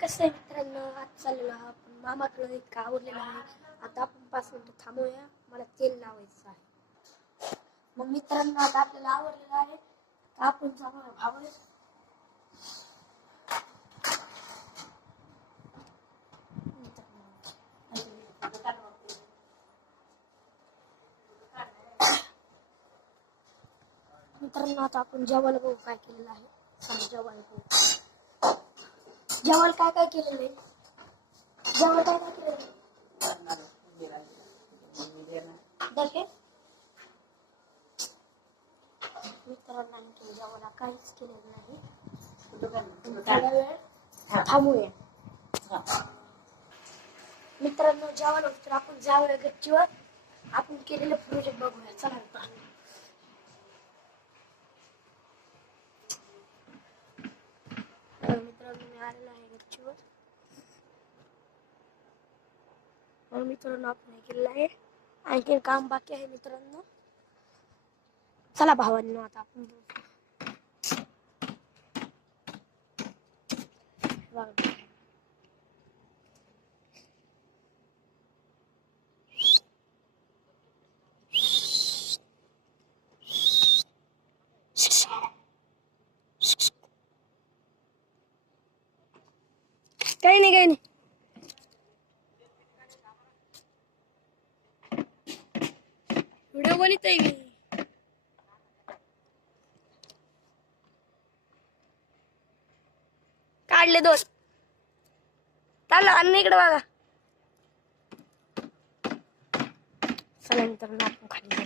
कसं आहे मित्रांनो, आज चाललेलो हा आपण मामाकडे इतका आवडलेला आहे. आता आपण 5 मिनिटं थांबूया, मला तेल लावायचं आहे. मग मित्रांनो, आता आपल्याला आवडलेलं आहे, आपण जाणार भावे. मित्रांनो, आता आपण जेवायला बघू काय केलेलं आहे. चला जेवायला बघू. जेवायला काय काय केलेलं आहे. जेवायला काय काय केलेलं आहे. मित्रांनो, आणखी जेवायला काहीच केलेलं नाही. थोडा वेळ थांबूया. मित्रांनो, जेवायला तर आपण जाऊया गच्चीवर. आपण केलेलं प्रोजेक्ट बघूया. चला मित्रांनो, मी आलेलो आहे गच्चीवर. मित्रांनो, आपण हे केलेलं आहे. आणखी काम बाकी आहे मित्रांनो. चला भावांनो, आता आपण काही नाही व्हिडिओ बनवत आहे मी. काढले 2. चाललं अन्न इकडे बघा. चला मित्रांनो, आपण खाली